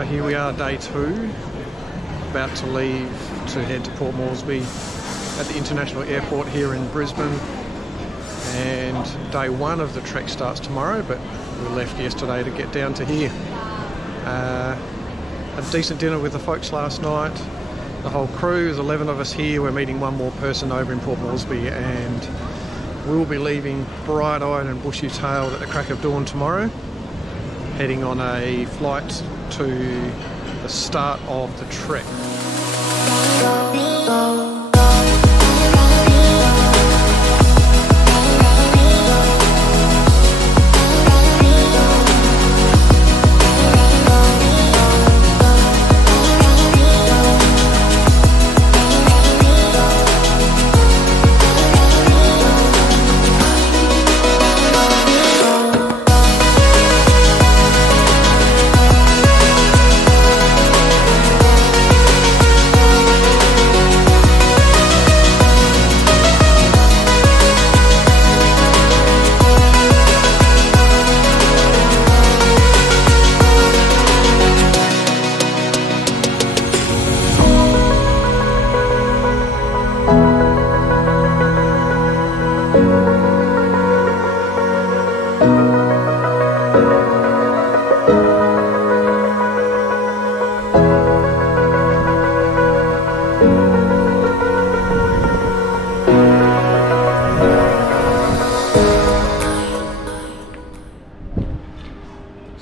So here we are, day 2, about to leave to head to Port Moresby at the International Airport here in Brisbane. And day 1 of the trek starts tomorrow, but we left yesterday to get down to here. A decent dinner with the folks last night. The whole crew, there's 11 of us here. We're meeting one more person over in Port Moresby, and we'll be leaving bright-eyed and bushy-tailed at the crack of dawn tomorrow, heading on a flight to the start of the trek.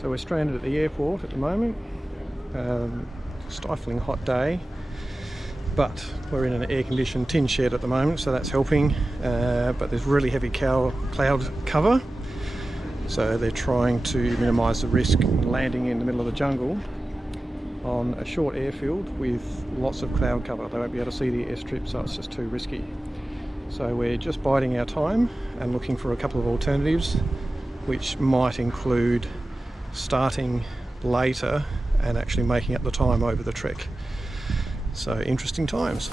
So we're stranded at the airport at the moment. Stifling hot day, but we're in an air-conditioned tin shed at the moment, so that's helping. But there's really heavy cloud cover, so they're trying to minimise the risk landing in the middle of the jungle on a short airfield with lots of cloud cover. They won't be able to see the airstrip, so it's just too risky. So we're just biding our time and looking for a couple of alternatives, which might include starting later and actually making up the time over the trek. So interesting times.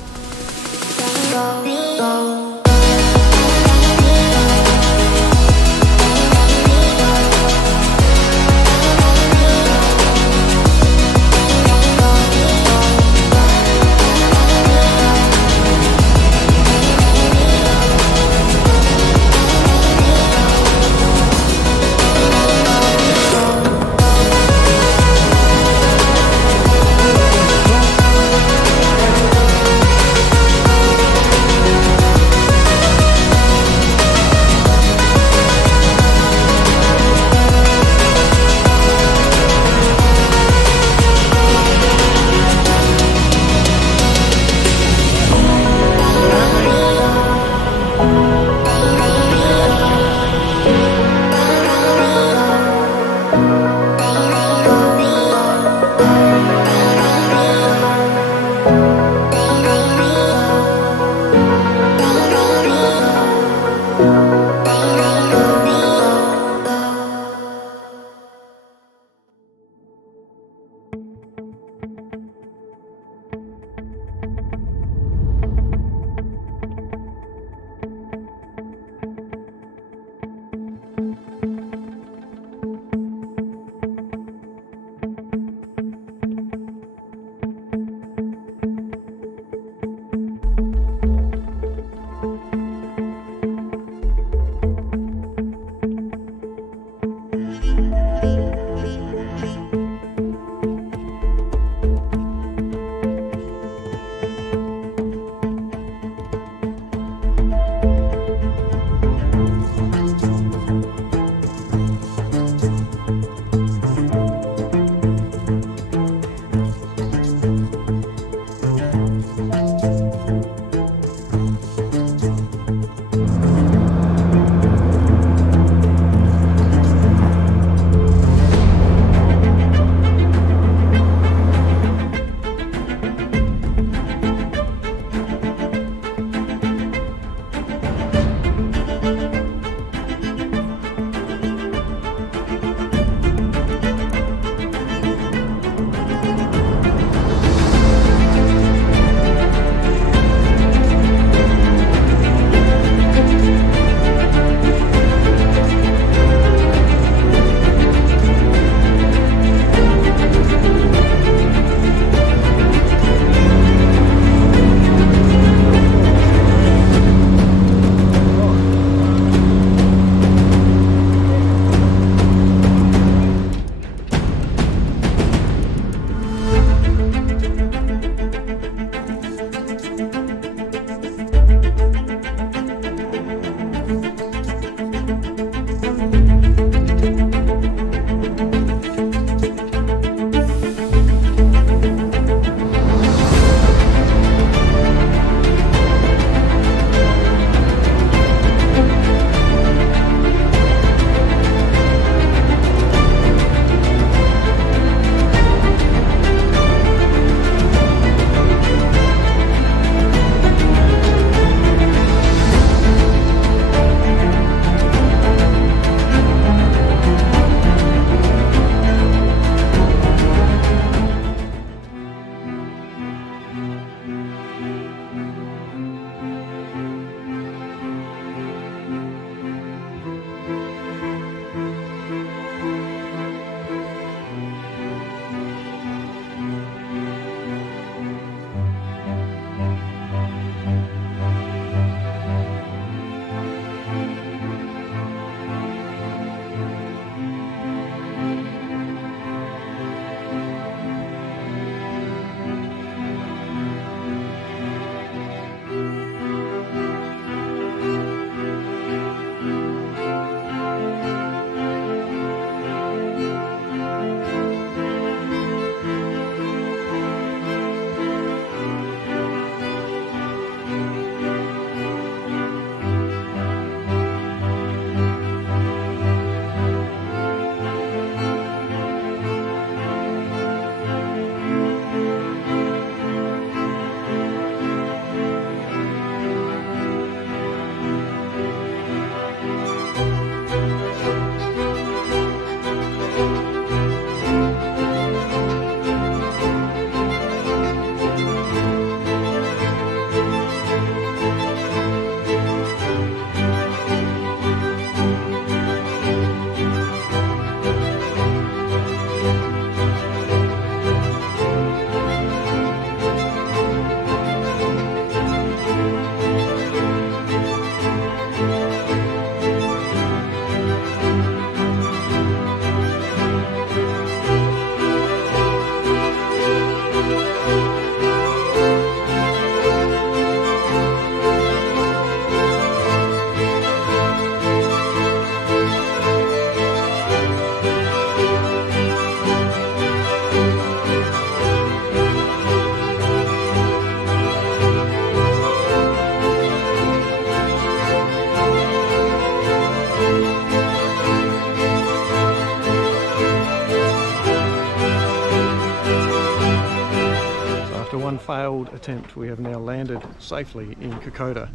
failed attempt, we have now landed safely in Kokoda.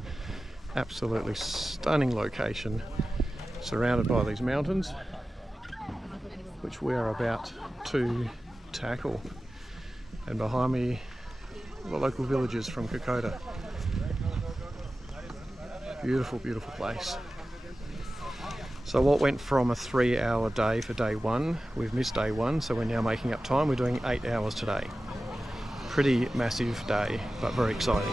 Absolutely stunning location, surrounded by these mountains, which we are about to tackle. And behind me, the local villagers from Kokoda. Beautiful, beautiful place. So what went from a 3-hour day for day one, we've missed day one, so we're now making up time. We're doing 8 hours today. Pretty massive day, but very exciting.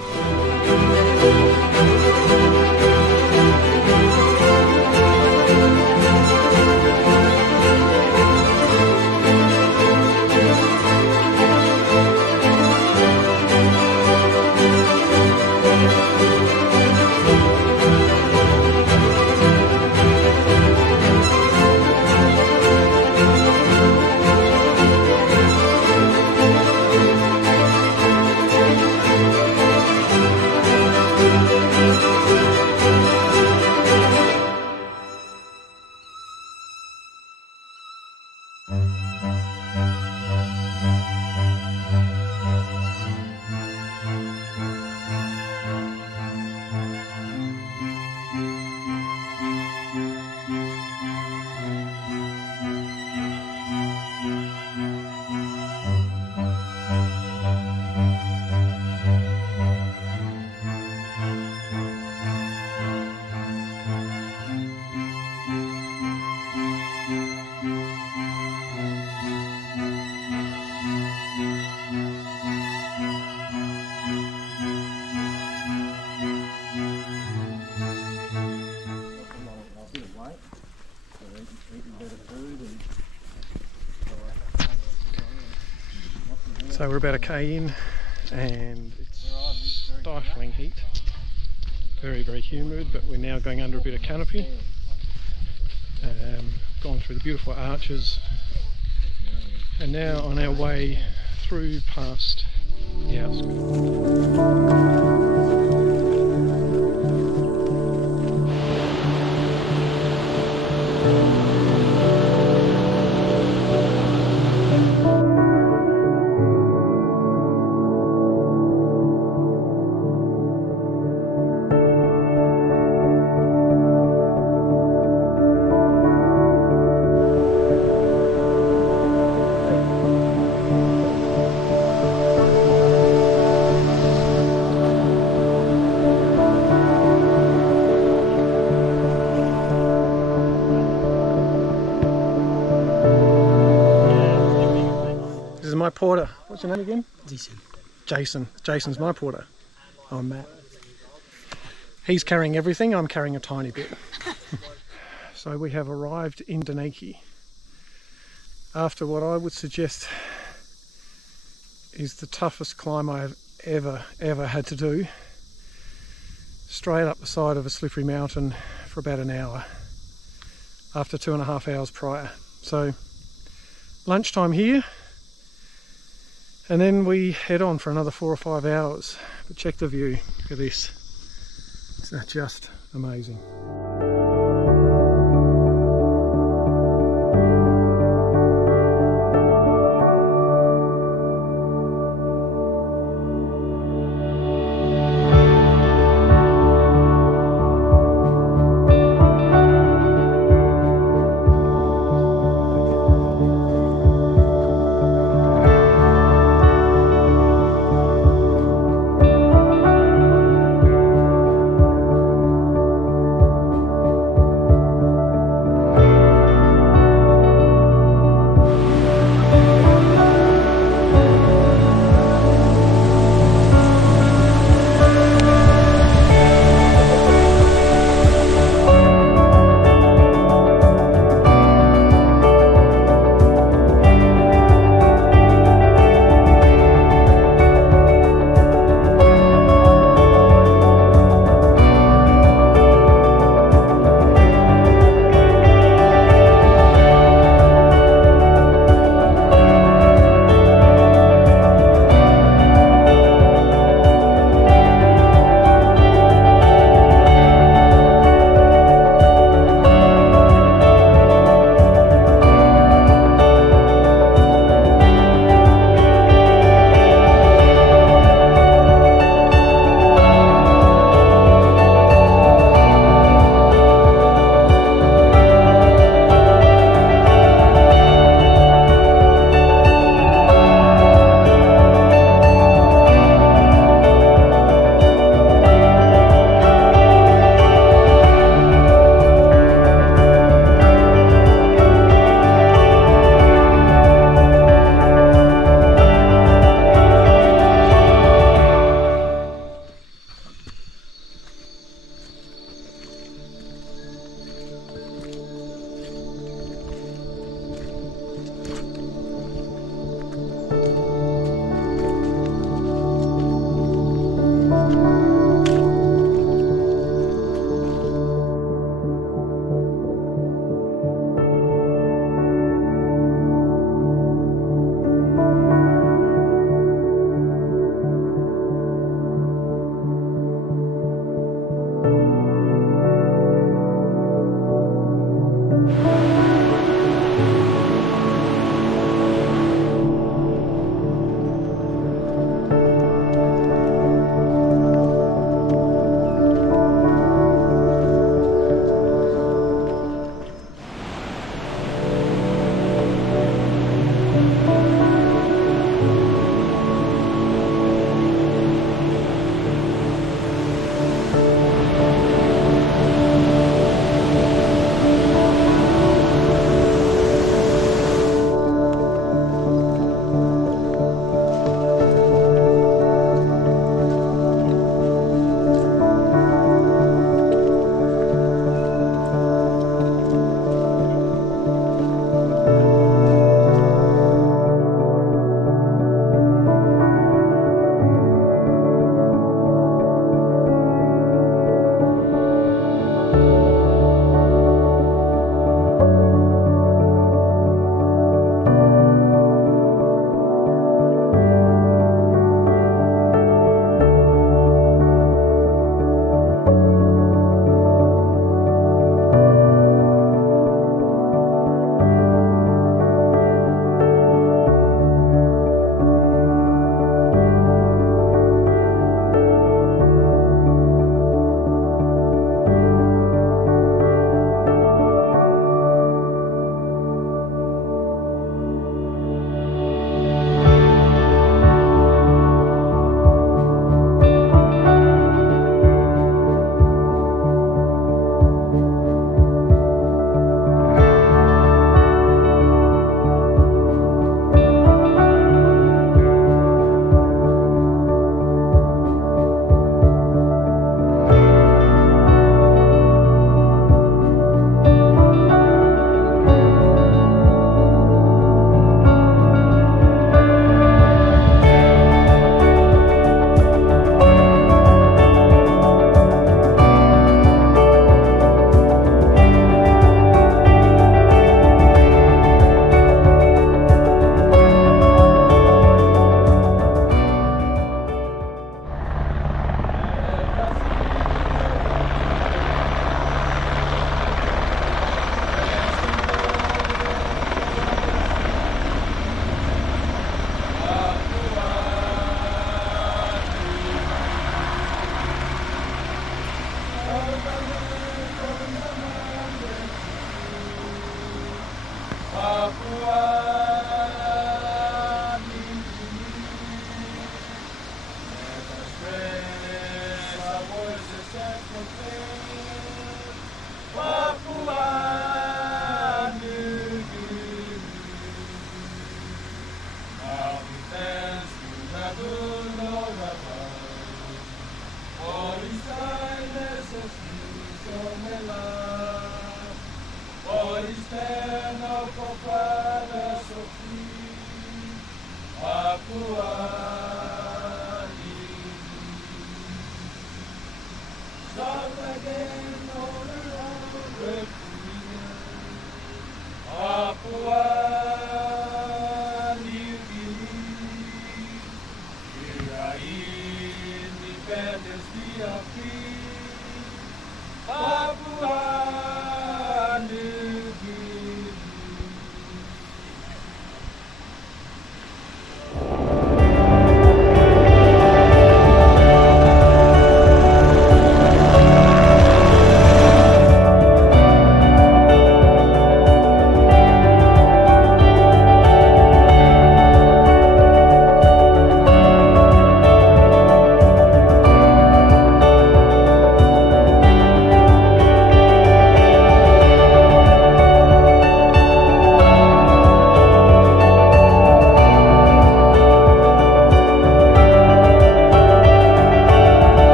So we're about a K in and it's stifling heat, very, very humid, but we're now going under a bit of canopy. Gone through the beautiful arches and now on our way through past the outskirts. This is my porter. What's your name again? Jason. Jason. Jason's my porter. I'm Matt. He's carrying everything, I'm carrying a tiny bit. So we have arrived in Dunedin after what I would suggest is the toughest climb I have ever had to do. Straight up the side of a slippery mountain for about an hour after 2.5 hours prior. So lunchtime here, and then we head on for another 4 or 5 hours. But check the view, look at this. Isn't that just amazing?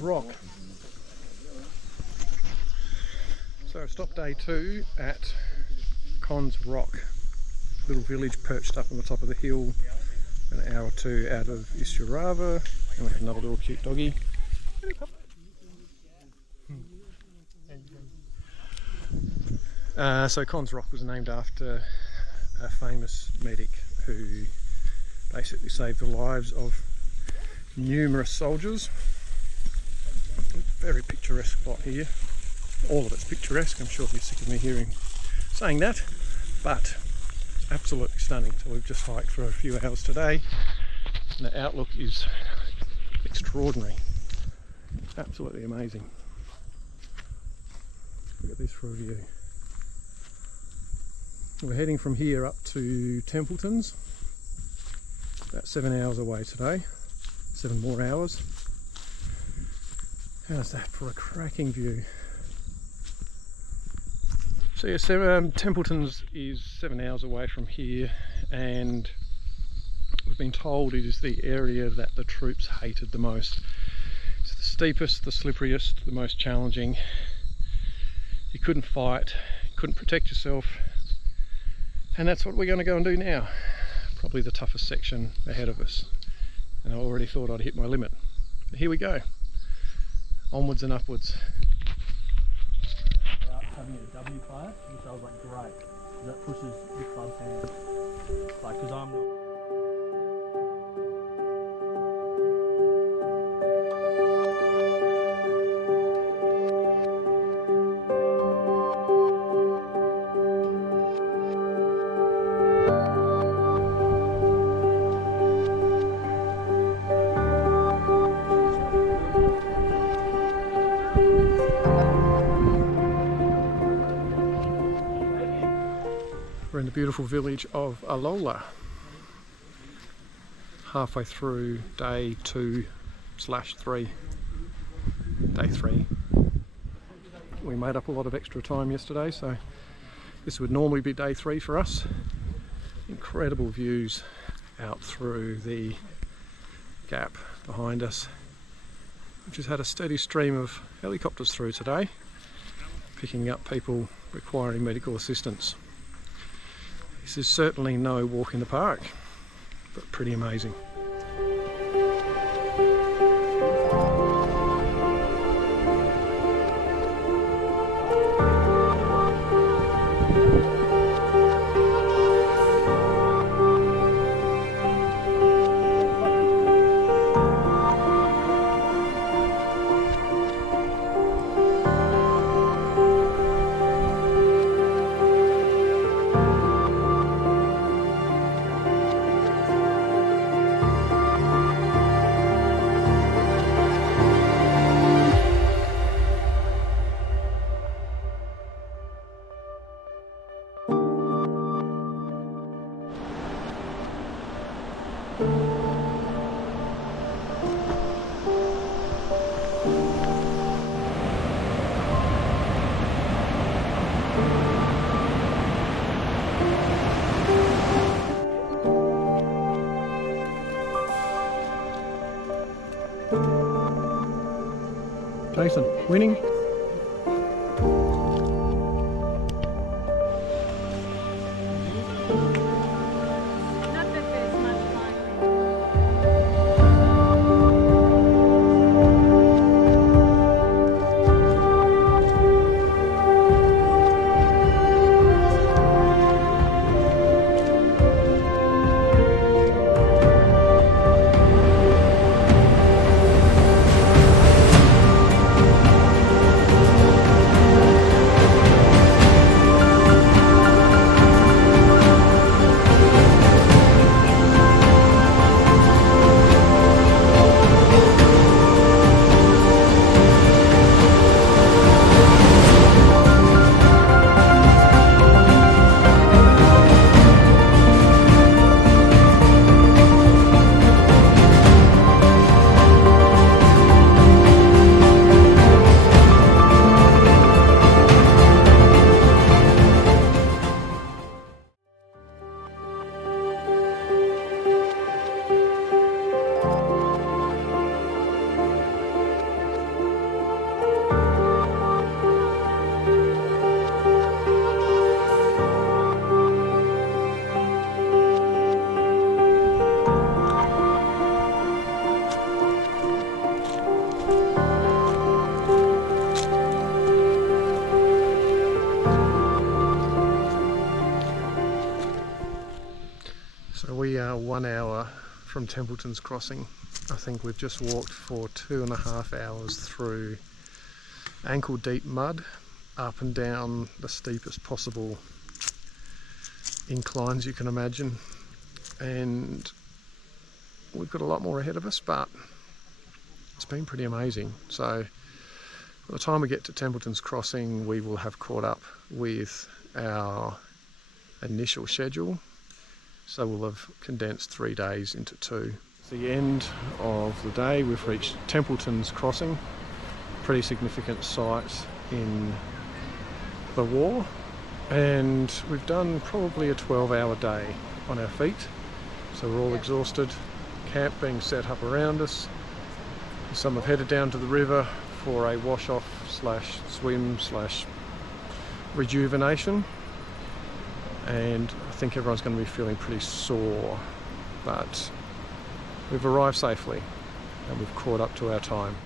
Rock. So I stopped day 2 at Cons Rock, little village perched up on the top of the hill, an hour or two out of Isturava, and we have another little cute doggy. So Cons Rock was named after a famous medic who basically saved the lives of numerous soldiers. Very picturesque spot here. All of it's picturesque. I'm sure you're sick of me saying that, but absolutely stunning. So we've just hiked for a few hours today, and the outlook is extraordinary. Absolutely amazing. Look at this for a view. We're heading from here up to Templeton's, about 7 hours away today, 7 more hours. How's that for a cracking view? So yes, Templeton's is 7 hours away from here, and we've been told it is the area that the troops hated the most. It's the steepest, the slipperiest, the most challenging. You couldn't fight, couldn't protect yourself, and that's what we're going to go and do now. Probably the toughest section ahead of us, and I already thought I'd hit my limit. But here we go. Onwards and upwards. Having a W player, which I was like, great. That pushes the club's hand. Like, because I'm not. We're in the beautiful village of Alola, halfway through day 2/3. Day 3. We made up a lot of extra time yesterday, so this would normally be day 3 for us. Incredible views out through the gap behind us, which has had a steady stream of helicopters through today, picking up people requiring medical assistance. This is certainly no walk in the park, but pretty amazing. Jason, winning? Not that there's much fun. So we are 1 hour from Templeton's Crossing. I think we've just walked for 2.5 hours through ankle deep mud, up and down the steepest possible inclines you can imagine, and we've got a lot more ahead of us, but it's been pretty amazing. So by the time we get to Templeton's Crossing, we will have caught up with our initial schedule. So we'll have condensed 3 days into 2. It's the end of the day. We've reached Templeton's Crossing, pretty significant site in the war, and we've done probably a 12-hour day on our feet. So we're all exhausted. Camp being set up around us. Some have headed down to the river for a wash off slash swim slash rejuvenation, and I think everyone's going to be feeling pretty sore, but we've arrived safely and we've caught up to our time.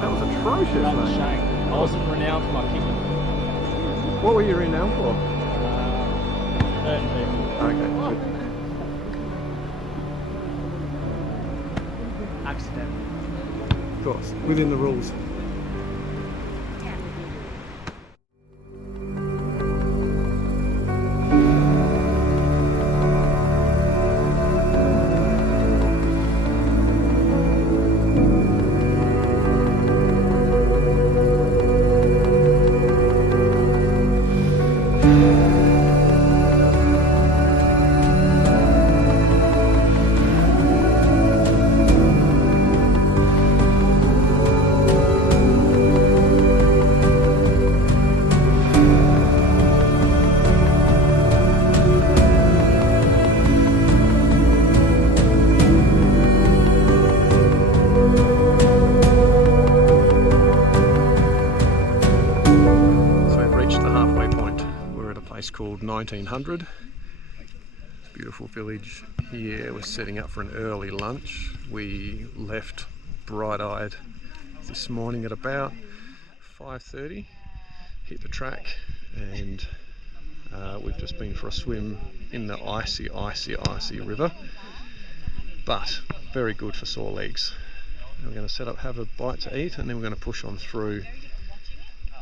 That was atrocious, mate. I wasn't renowned for my kicking. What were you renowned for? Hurting people. Okay, good. Accident. Of course, within the rules. called 1900. Beautiful village here. We're setting up for an early lunch. We left bright-eyed this morning at about 5:30, hit the track, and we've just been for a swim in the icy river, but very good for sore legs. And we're going to set up, have a bite to eat, and then we're going to push on through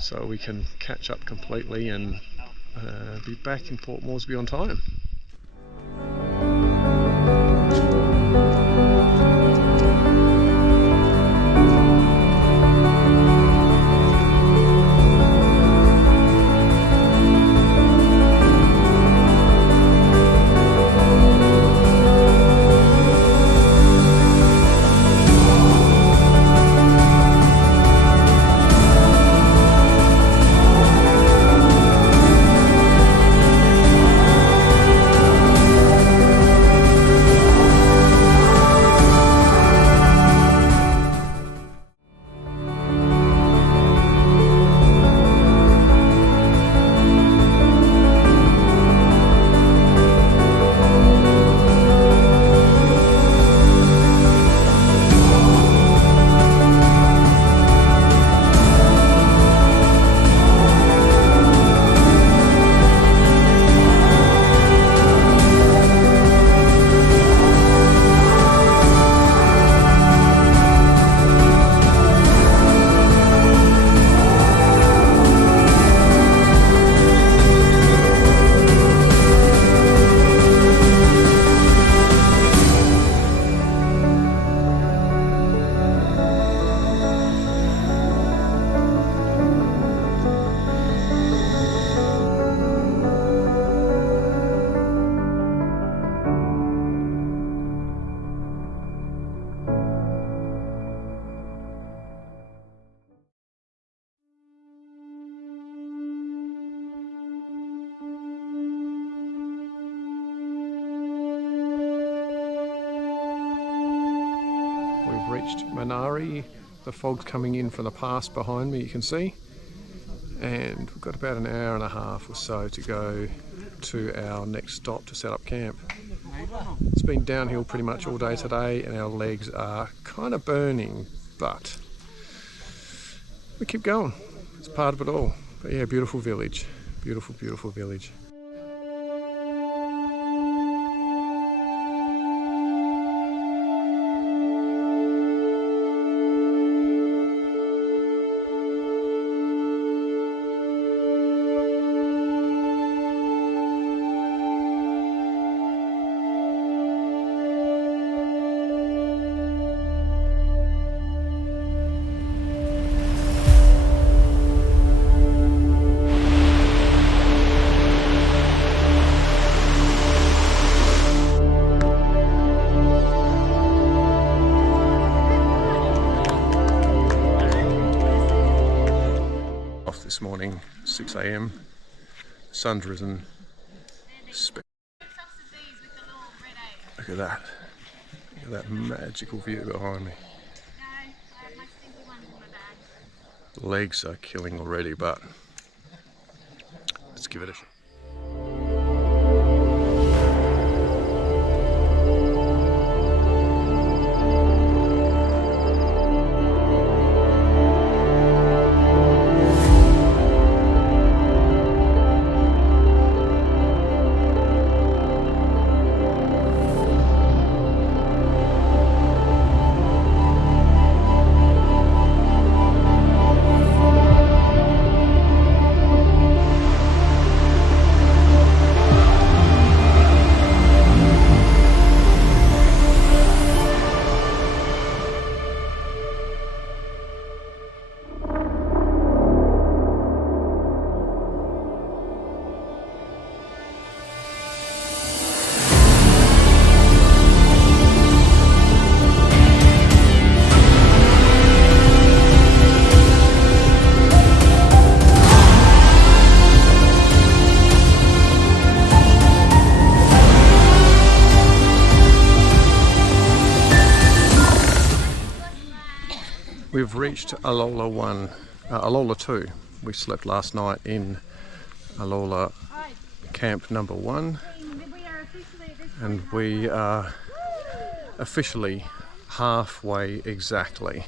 so we can catch up completely and be back in Port Moresby on time. We've reached Manari. The fog's coming in from the pass behind me, you can see. And we've got about an hour and a half or so to go to our next stop to set up camp. It's been downhill pretty much all day today and our legs are kind of burning, but we keep going. It's part of it all. But yeah, beautiful village. Beautiful, beautiful village. This morning, 6 AM, sun's risen. Look at that. Look at that magical view behind me. Legs are killing already, but let's give it a shot. We've reached Alola 2. We slept last night in Alola camp number 1, and we are officially halfway exactly.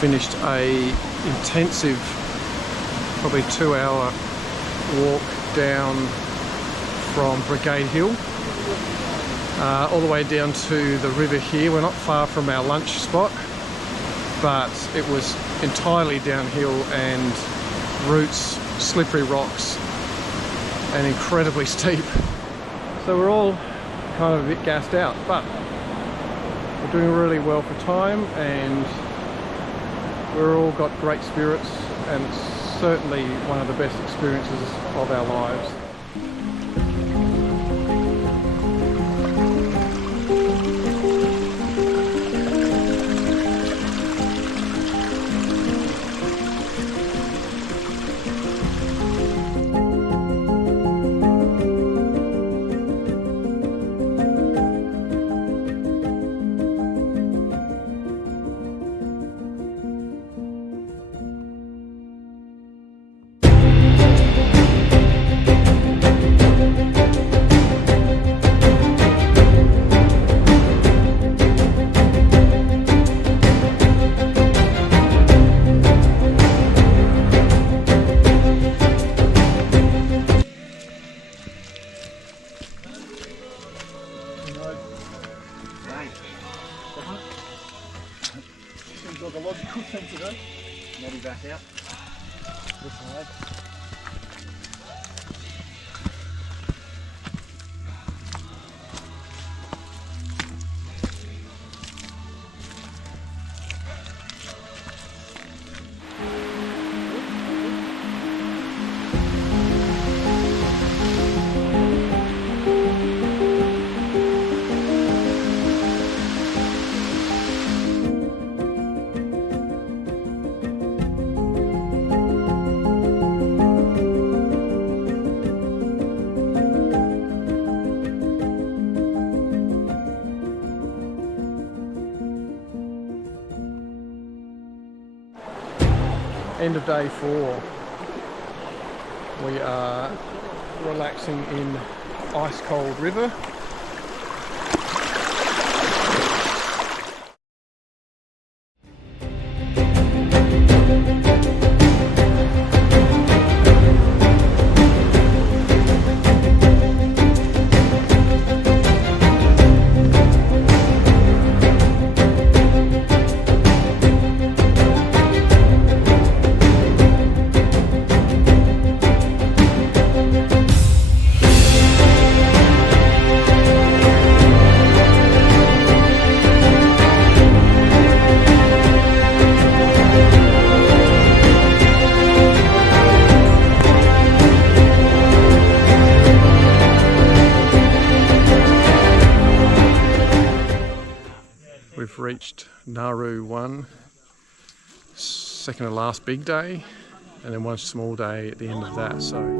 Finished a intensive, probably 2-hour walk down from Brigade Hill all the way down to the river here. We're not far from our lunch spot, but it was entirely downhill and roots, slippery rocks, and incredibly steep. So we're all kind of a bit gassed out, but we're doing really well for time, and we're all got great spirits, and it's certainly one of the best experiences of our lives. sensitive. Maybe back out. Listen, lad. End of day 4. We are relaxing in ice cold river. We've reached Nauru 1, second to last big day, and then one small day at the end of that. So.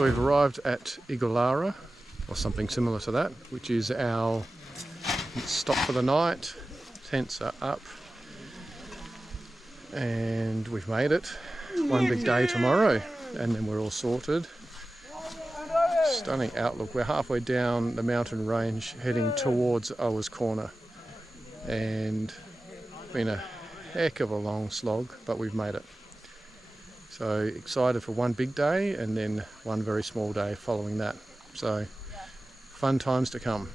So we've arrived at Igulara, or something similar to that, which is our stop for the night. Tents are up, and we've made it. One big day tomorrow, and then we're all sorted. Stunning outlook. We're halfway down the mountain range, heading towards Owa's Corner, and been a heck of a long slog, but we've made it. So excited for one big day and then one very small day following that. So fun times to come.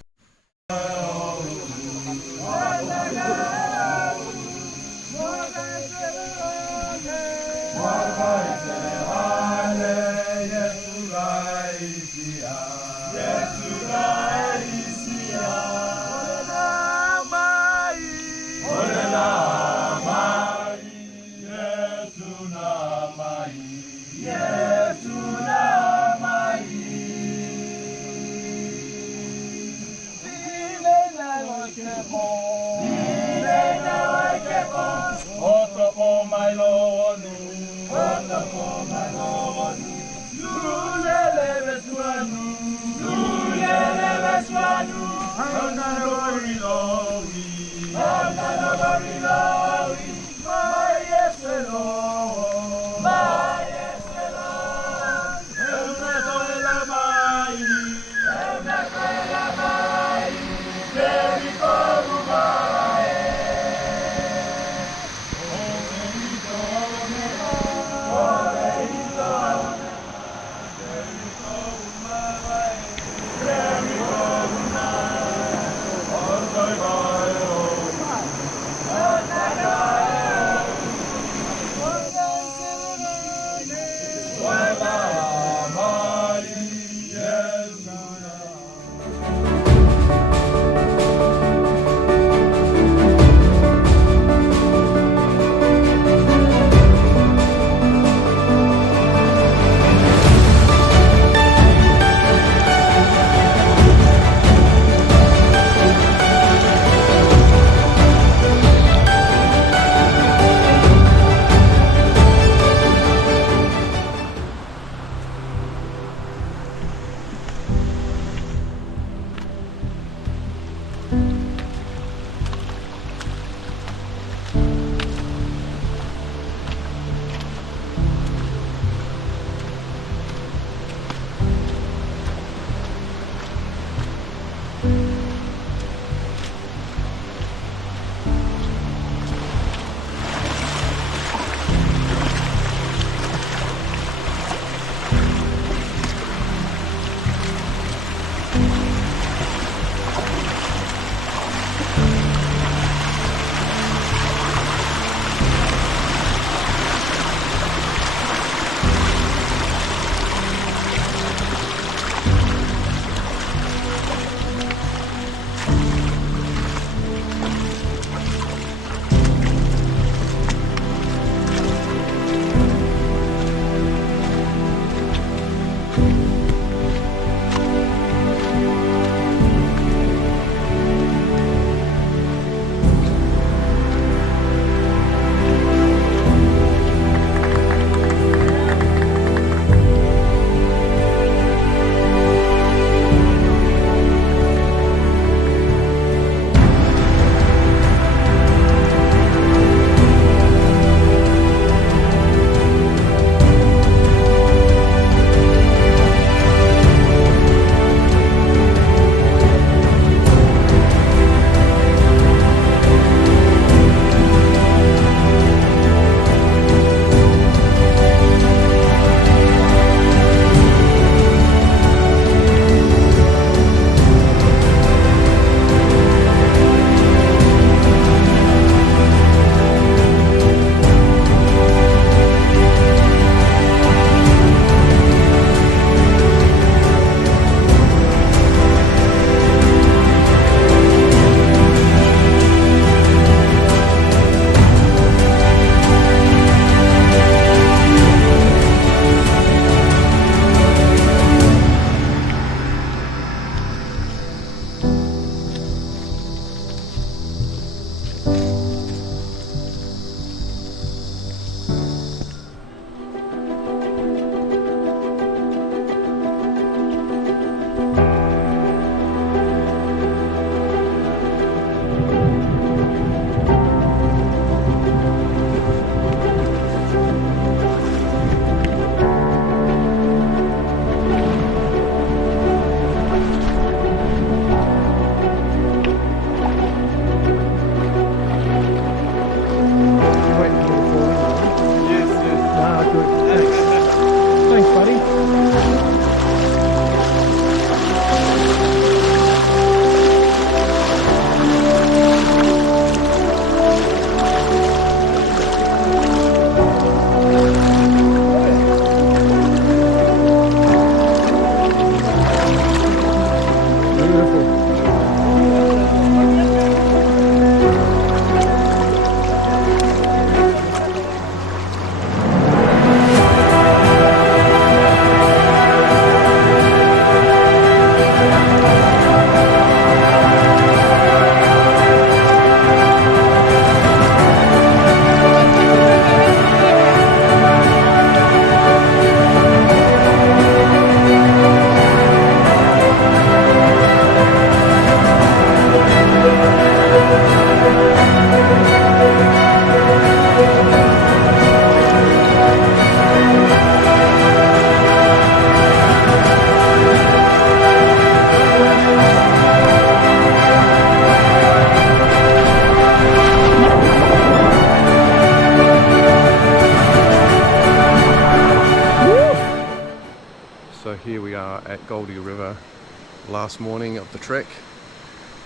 last morning of the trek.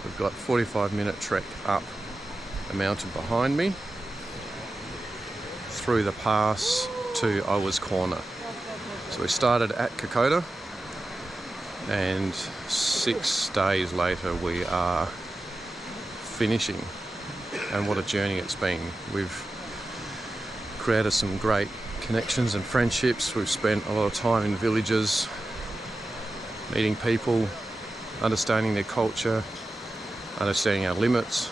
We've got 45-minute trek up a mountain behind me, through the pass to Owa's Corner. So we started at Kokoda, and 6 days later we are finishing, and what a journey it's been. We've created some great connections and friendships. We've spent a lot of time in villages, meeting people, understanding their culture, understanding our limits,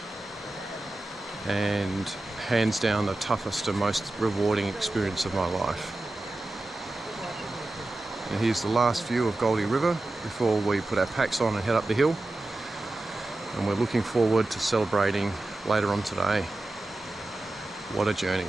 and hands down the toughest and most rewarding experience of my life. And here's the last view of Goldie River before we put our packs on and head up the hill. And we're looking forward to celebrating later on today. What a journey.